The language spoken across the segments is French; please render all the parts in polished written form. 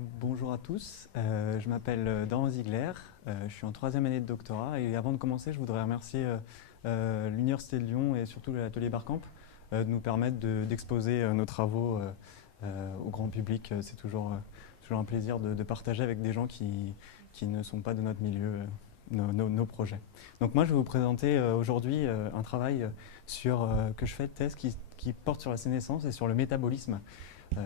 Bonjour à tous, je m'appelle Dan Ziegler, je suis en troisième année de doctorat et avant de commencer, je voudrais remercier l'Université de Lyon et surtout l'atelier Barcamp de nous permettre d'exposer nos travaux au grand public. C'est toujours un plaisir de partager avec des gens qui ne sont pas de notre milieu nos projets. Donc moi, je vais vous présenter aujourd'hui un travail que je fais de thèse qui porte sur la sénescence et sur le métabolisme.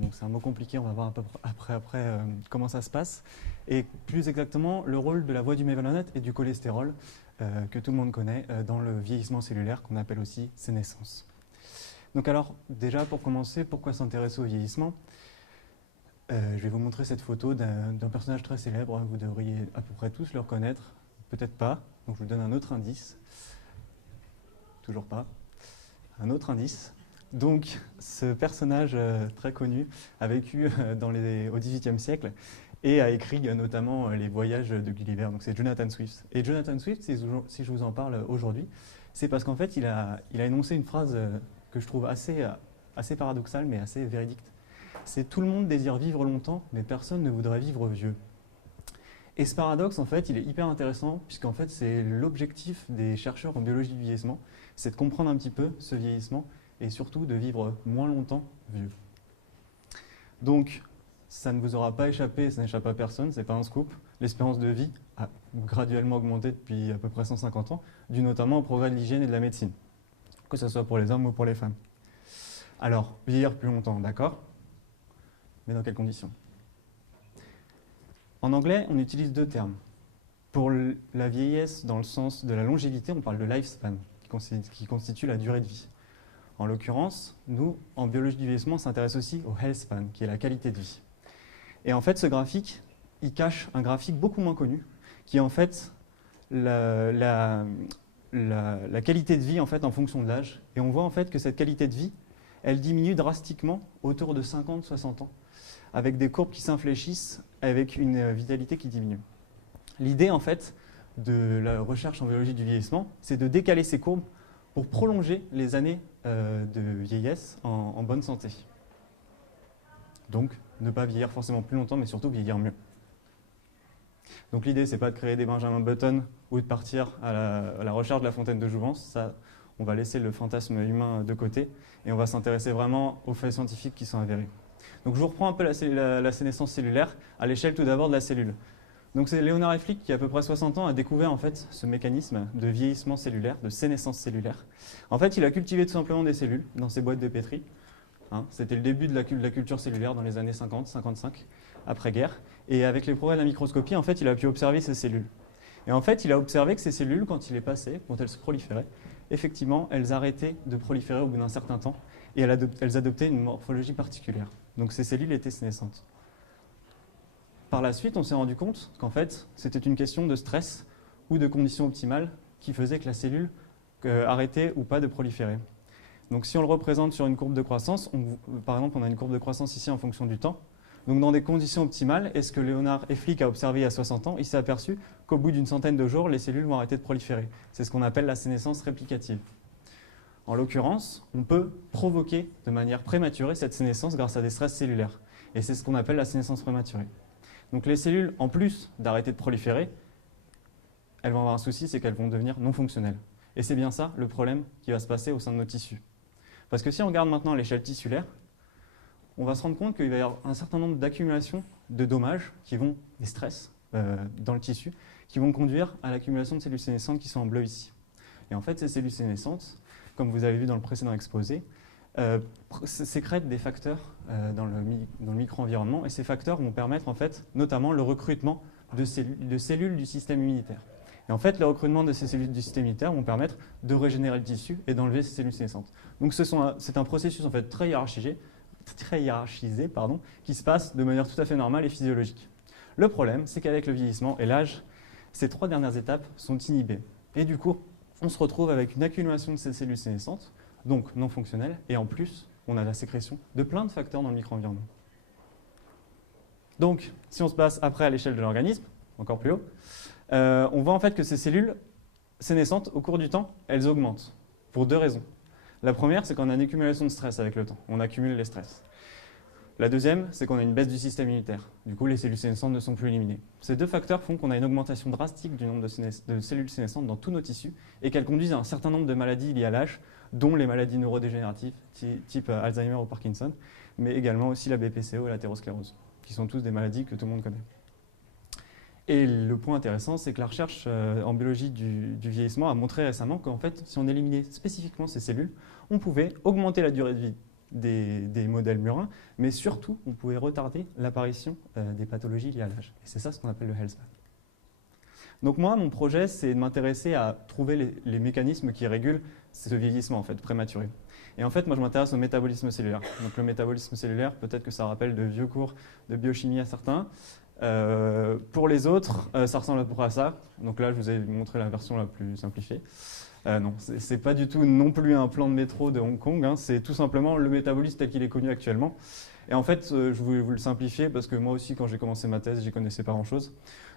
Donc c'est un mot compliqué, on va voir un peu après comment ça se passe. Et plus exactement, le rôle de la voie du mévalonate et du cholestérol, que tout le monde connaît, dans le vieillissement cellulaire, qu'on appelle aussi sénescence. Donc alors, déjà pour commencer, pourquoi s'intéresser au vieillissement? Je vais vous montrer cette photo d'un personnage très célèbre, vous devriez à peu près tous le reconnaître, peut-être pas, donc je vous donne un autre indice. Toujours pas. Un autre indice. Donc, ce personnage très connu a vécu au XVIIIe siècle et a écrit notamment les voyages de Gulliver. Donc, c'est Jonathan Swift. Et Jonathan Swift, si je vous en parle aujourd'hui, c'est parce qu'en fait, il a énoncé une phrase que je trouve assez paradoxale, mais assez véridique. C'est « Tout le monde désire vivre longtemps, mais personne ne voudrait vivre vieux ». Et ce paradoxe, en fait, il est hyper intéressant, puisqu'en fait, c'est l'objectif des chercheurs en biologie du vieillissement, c'est de comprendre un petit peu ce vieillissement, et surtout de vivre moins longtemps vieux. Donc, ça ne vous aura pas échappé, ça n'échappe à personne, c'est pas un scoop. L'espérance de vie a graduellement augmenté depuis à peu près 150 ans, dû notamment au progrès de l'hygiène et de la médecine, que ce soit pour les hommes ou pour les femmes. Alors, vieillir plus longtemps, d'accord? Mais dans quelles conditions? En anglais, on utilise deux termes. Pour la vieillesse, dans le sens de la longévité, on parle de lifespan, qui constitue la durée de vie. En l'occurrence, nous, en biologie du vieillissement, on s'intéresse aussi au health span, qui est la qualité de vie. Et en fait, ce graphique, il cache un graphique beaucoup moins connu, qui est en fait la qualité de vie en fonction de l'âge. Et on voit en fait que cette qualité de vie, elle diminue drastiquement autour de 50-60 ans, avec des courbes qui s'infléchissent, avec une vitalité qui diminue. L'idée en fait de la recherche en biologie du vieillissement, c'est de décaler ces courbes pour prolonger les années de vieillesse en bonne santé. Donc, ne pas vieillir forcément plus longtemps, mais surtout vieillir mieux. Donc l'idée, c'est pas de créer des Benjamin Button ou de partir à la recherche de la fontaine de Jouvence. Ça, on va laisser le fantasme humain de côté et on va s'intéresser vraiment aux faits scientifiques qui sont avérés. Donc je vous reprends un peu la sénescence cellulaire à l'échelle tout d'abord de la cellule. Donc c'est Léonard Efflick qui, à peu près 60 ans, a découvert en fait ce mécanisme de vieillissement cellulaire, de sénescence cellulaire. En fait, il a cultivé tout simplement des cellules dans ses boîtes de pétri. C'était le début de la culture cellulaire dans les années 50-55, après-guerre. Et avec les progrès de la microscopie, en fait, il a pu observer ces cellules. Et en fait, il a observé que ces cellules, quand il est passé, quand elles se proliféraient, effectivement, elles arrêtaient de proliférer au bout d'un certain temps et elles adoptaient une morphologie particulière. Donc ces cellules étaient sénescentes. Par la suite, on s'est rendu compte qu'en fait, c'était une question de stress ou de conditions optimales qui faisait que la cellule arrêtait ou pas de proliférer. Donc si on le représente sur une courbe de croissance, par exemple, on a une courbe de croissance ici en fonction du temps. Donc dans des conditions optimales, et ce que Léonard Efflick a observé il y a 60 ans, il s'est aperçu qu'au bout d'une centaine de jours, les cellules vont arrêter de proliférer. C'est ce qu'on appelle la sénescence réplicative. En l'occurrence, on peut provoquer de manière prématurée cette sénescence grâce à des stress cellulaires. Et c'est ce qu'on appelle la sénescence prématurée. Donc les cellules, en plus d'arrêter de proliférer, elles vont avoir un souci, c'est qu'elles vont devenir non fonctionnelles. Et c'est bien ça le problème qui va se passer au sein de nos tissus. Parce que si on regarde maintenant l'échelle tissulaire, on va se rendre compte qu'il va y avoir un certain nombre d'accumulations de dommages, des stress dans le tissu, qui vont conduire à l'accumulation de cellules sénescentes qui sont en bleu ici. Et en fait, ces cellules sénescentes, comme vous avez vu dans le précédent exposé, sécrètent des facteurs dans le micro-environnement, et ces facteurs vont permettre en fait, notamment le recrutement de cellules du système immunitaire. Et en fait, le recrutement de ces cellules du système immunitaire vont permettre de régénérer le tissu et d'enlever ces cellules sénescentes. Donc c'est un processus en fait très hiérarchisé, qui se passe de manière tout à fait normale et physiologique. Le problème, c'est qu'avec le vieillissement et l'âge, ces trois dernières étapes sont inhibées. Et du coup, on se retrouve avec une accumulation de ces cellules sénescentes, donc non fonctionnelles, et en plus, on a la sécrétion de plein de facteurs dans le micro-environnement. Donc, si on se passe après à l'échelle de l'organisme, encore plus haut, on voit en fait que ces cellules sénescentes, au cours du temps, elles augmentent, pour deux raisons. La première, c'est qu'on a une accumulation de stress avec le temps. On accumule les stress. La deuxième, c'est qu'on a une baisse du système immunitaire. Du coup, les cellules sénescentes ne sont plus éliminées. Ces deux facteurs font qu'on a une augmentation drastique du nombre de cellules sénescentes dans tous nos tissus et qu'elles conduisent à un certain nombre de maladies liées à l'âge, dont les maladies neurodégénératives type Alzheimer ou Parkinson, mais également aussi la BPCO et l'athérosclérose, qui sont tous des maladies que tout le monde connaît. Et le point intéressant, c'est que la recherche en biologie du vieillissement a montré récemment qu'en fait, si on éliminait spécifiquement ces cellules, on pouvait augmenter la durée de vie des modèles murins, mais surtout, on pouvait retarder l'apparition des pathologies liées à l'âge. Et c'est ça ce qu'on appelle le health span. Donc moi, mon projet, c'est de m'intéresser à trouver les mécanismes qui régulent ce vieillissement en fait, prématuré. Et en fait, moi, je m'intéresse au métabolisme cellulaire. Donc le métabolisme cellulaire, peut-être que ça rappelle de vieux cours de biochimie à certains. Pour les autres, ça ressemble à peu près à ça. Donc là, je vous ai montré la version la plus simplifiée. Non, c'est pas du tout non plus un plan de métro de Hong Kong, hein, c'est tout simplement le métabolisme tel qu'il est connu actuellement. Et en fait, je voulais vous le simplifier parce que moi aussi, quand j'ai commencé ma thèse, j'y connaissais pas grand-chose.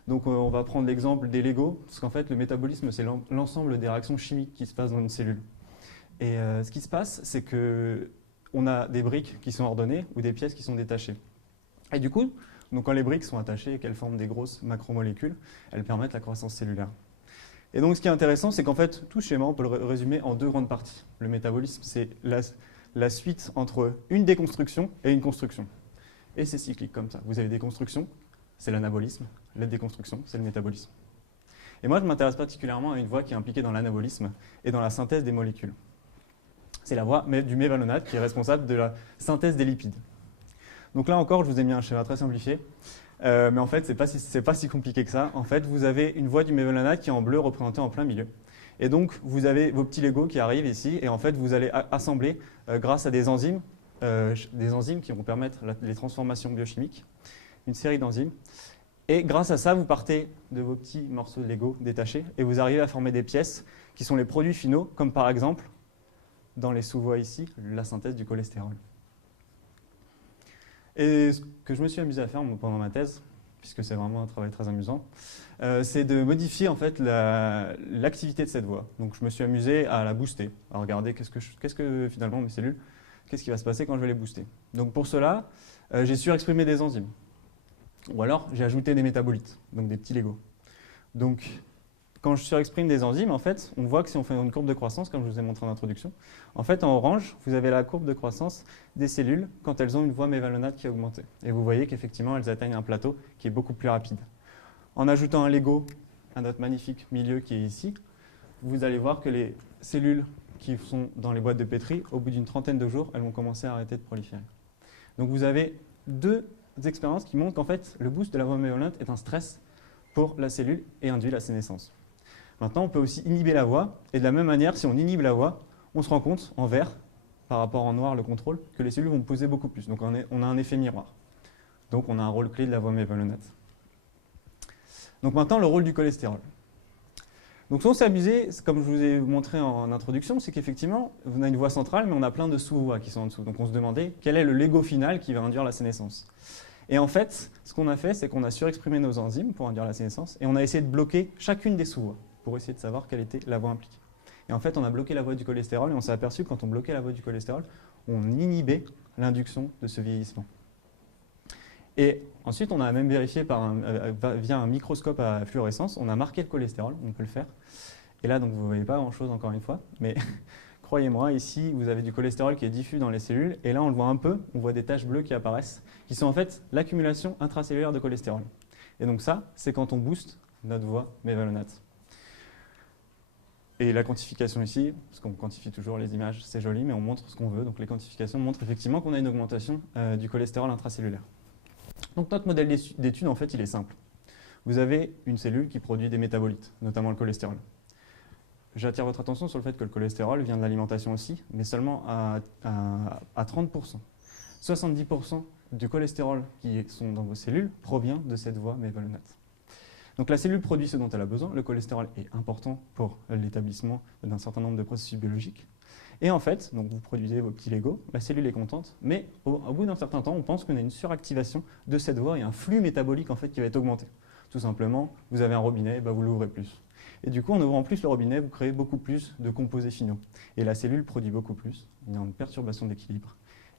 Donc on va prendre l'exemple des Lego, parce qu'en fait, le métabolisme, c'est l'ensemble des réactions chimiques qui se passent dans une cellule. Et ce qui se passe, c'est qu'on a des briques qui sont ordonnées ou des pièces qui sont détachées. Et du coup, donc quand les briques sont attachées et qu'elles forment des grosses macromolécules, elles permettent la croissance cellulaire. Et donc, ce qui est intéressant, c'est qu'en fait, tout schéma, on peut le résumer en deux grandes parties. Le métabolisme, c'est la suite entre une déconstruction et une construction. Et c'est cyclique comme ça. Vous avez des constructions, c'est l'anabolisme. La déconstruction, c'est le métabolisme. Et moi, je m'intéresse particulièrement à une voie qui est impliquée dans l'anabolisme et dans la synthèse des molécules. C'est la voie du mévalonate qui est responsable de la synthèse des lipides. Donc là encore, je vous ai mis un schéma très simplifié. Mais en fait, ce n'est pas si compliqué que ça. En fait, vous avez une voie du mévalonate qui est en bleu représentée en plein milieu. Et donc, vous avez vos petits Legos qui arrivent ici. Et en fait, vous allez assembler grâce à des enzymes qui vont permettre les transformations biochimiques, une série d'enzymes. Et grâce à ça, vous partez de vos petits morceaux de Lego détachés et vous arrivez à former des pièces qui sont les produits finaux, comme par exemple, dans les sous-voies ici, la synthèse du cholestérol. Et ce que je me suis amusé à faire pendant ma thèse, puisque c'est vraiment un travail très amusant, c'est de modifier en fait l'activité de cette voie. Donc je me suis amusé à la booster, à regarder qu'est-ce que finalement mes cellules, qu'est-ce qui va se passer quand je vais les booster. Donc pour cela, j'ai surexprimé des enzymes. Ou alors j'ai ajouté des métabolites, donc des petits Legos. Donc quand je surexprime des enzymes, en fait, on voit que si on fait une courbe de croissance, comme je vous ai montré en introduction, en fait, en orange, vous avez la courbe de croissance des cellules quand elles ont une voie mévalonate qui a augmenté. Et vous voyez qu'effectivement, elles atteignent un plateau qui est beaucoup plus rapide. En ajoutant un Lego à notre magnifique milieu qui est ici, vous allez voir que les cellules qui sont dans les boîtes de pétri, au bout d'une trentaine de jours, elles vont commencer à arrêter de proliférer. Donc vous avez deux expériences qui montrent qu'en fait, le boost de la voie mévalonate est un stress pour la cellule et induit la sénescence. Maintenant, on peut aussi inhiber la voie, et de la même manière, si on inhibe la voie, on se rend compte, en vert, par rapport en noir, le contrôle, que les cellules vont poser beaucoup plus. Donc on a un effet miroir. Donc on a un rôle clé de la voie mévalonate. Donc maintenant, le rôle du cholestérol. Donc ce qu'on s'est amusé, comme je vous ai montré en introduction, c'est qu'effectivement, on a une voie centrale, mais on a plein de sous-voies qui sont en dessous. Donc on se demandait quel est le Lego final qui va induire la sénescence. Et en fait, ce qu'on a fait, c'est qu'on a surexprimé nos enzymes pour induire la sénescence, et on a essayé de bloquer chacune des sous-voies, pour essayer de savoir quelle était la voie impliquée. Et en fait, on a bloqué la voie du cholestérol et on s'est aperçu que quand on bloquait la voie du cholestérol, on inhibait l'induction de ce vieillissement. Et ensuite, on a même vérifié via un microscope à fluorescence, on a marqué le cholestérol, on peut le faire. Et là, donc, vous ne voyez pas grand-chose encore une fois, mais croyez-moi, ici, vous avez du cholestérol qui est diffus dans les cellules, et là, on le voit un peu, on voit des taches bleues qui apparaissent, qui sont en fait l'accumulation intracellulaire de cholestérol. Et donc ça, c'est quand on booste notre voie mévalonate. Et la quantification ici, parce qu'on quantifie toujours les images, c'est joli, mais on montre ce qu'on veut. Donc les quantifications montrent effectivement qu'on a une augmentation du cholestérol intracellulaire. Donc notre modèle d'étude, en fait, il est simple. Vous avez une cellule qui produit des métabolites, notamment le cholestérol. J'attire votre attention sur le fait que le cholestérol vient de l'alimentation aussi, mais seulement à 30%. 70% du cholestérol qui sont dans vos cellules provient de cette voie mévalonate. Donc la cellule produit ce dont elle a besoin. Le cholestérol est important pour l'établissement d'un certain nombre de processus biologiques. Et en fait, donc vous produisez vos petits Legos, la cellule est contente, mais au bout d'un certain temps, on pense qu'on a une suractivation de cette voie et un flux métabolique en fait, qui va être augmenté. Tout simplement, vous avez un robinet, et vous l'ouvrez plus. Et du coup, en ouvrant plus le robinet, vous créez beaucoup plus de composés finaux. Et la cellule produit beaucoup plus, il y a une perturbation d'équilibre,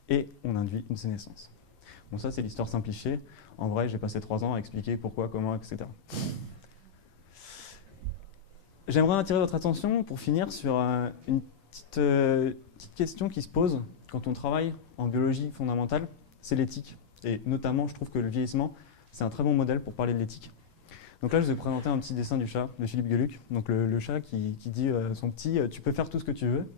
et on induit une sénescence. Bon, ça, c'est l'histoire simplifiée. En vrai, j'ai passé 3 ans à expliquer pourquoi, comment, etc. J'aimerais attirer votre attention pour finir sur une petite question qui se pose quand on travaille en biologie fondamentale, c'est l'éthique. Et notamment, je trouve que le vieillissement, c'est un très bon modèle pour parler de l'éthique. Donc là, je vais vous présenter un petit dessin du chat de Philippe Geluck. Donc le chat qui dit à son petit « Tu peux faire tout ce que tu veux,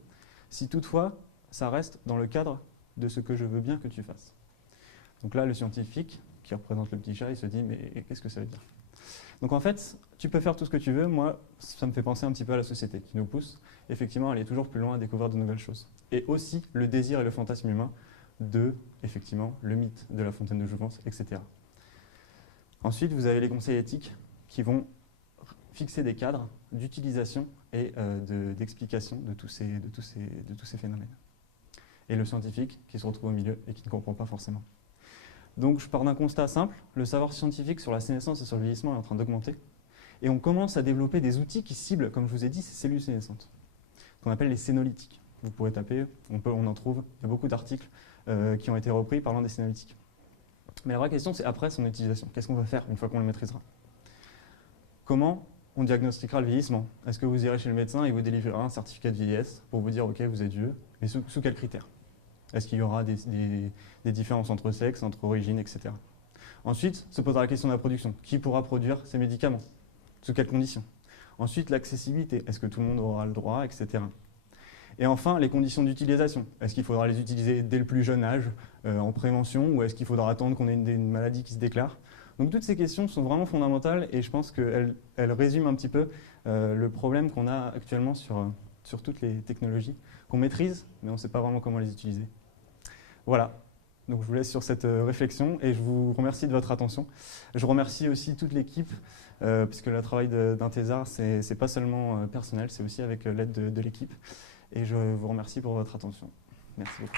si toutefois, ça reste dans le cadre de ce que je veux bien que tu fasses. » Donc là, le scientifique qui représente le petit chat, il se dit « Mais qu'est-ce que ça veut dire ?» Donc en fait, tu peux faire tout ce que tu veux. Moi, ça me fait penser un petit peu à la société qui nous pousse, effectivement, à aller toujours plus loin, à découvrir de nouvelles choses. Et aussi le désir et le fantasme humain de, effectivement, le mythe de la fontaine de jouvence, etc. Ensuite, vous avez les conseils éthiques qui vont fixer des cadres d'utilisation et d'explication de tous ces phénomènes. Et le scientifique qui se retrouve au milieu et qui ne comprend pas forcément. Donc je pars d'un constat simple, le savoir scientifique sur la sénescence et sur le vieillissement est en train d'augmenter. Et on commence à développer des outils qui ciblent, comme je vous ai dit, ces cellules sénescentes, qu'on appelle les sénolytiques. Vous pourrez taper, on en trouve, il y a beaucoup d'articles qui ont été repris parlant des sénolytiques. Mais la vraie question, c'est après son utilisation. Qu'est-ce qu'on va faire une fois qu'on les maîtrisera? Comment on diagnostiquera le vieillissement? Est-ce que vous irez chez le médecin et vous délivrera un certificat de vieillesse pour vous dire « Ok, vous êtes vieux », mais sous quels critères? Est-ce qu'il y aura des différences entre sexes, entre origines, etc. Ensuite, se posera la question de la production. Qui pourra produire ces médicaments? Sous quelles conditions? Ensuite, l'accessibilité. Est-ce que tout le monde aura le droit, etc. Et enfin, les conditions d'utilisation. Est-ce qu'il faudra les utiliser dès le plus jeune âge, en prévention, ou est-ce qu'il faudra attendre qu'on ait une maladie qui se déclare? Donc toutes ces questions sont vraiment fondamentales et je pense qu'elles résument un petit peu le problème qu'on a actuellement sur toutes les technologies qu'on maîtrise, mais on ne sait pas vraiment comment les utiliser. Voilà, donc je vous laisse sur cette réflexion et je vous remercie de votre attention. Je remercie aussi toute l'équipe, puisque le travail d'un thésard, ce n'est pas seulement personnel, c'est aussi avec l'aide de l'équipe. Et je vous remercie pour votre attention. Merci beaucoup.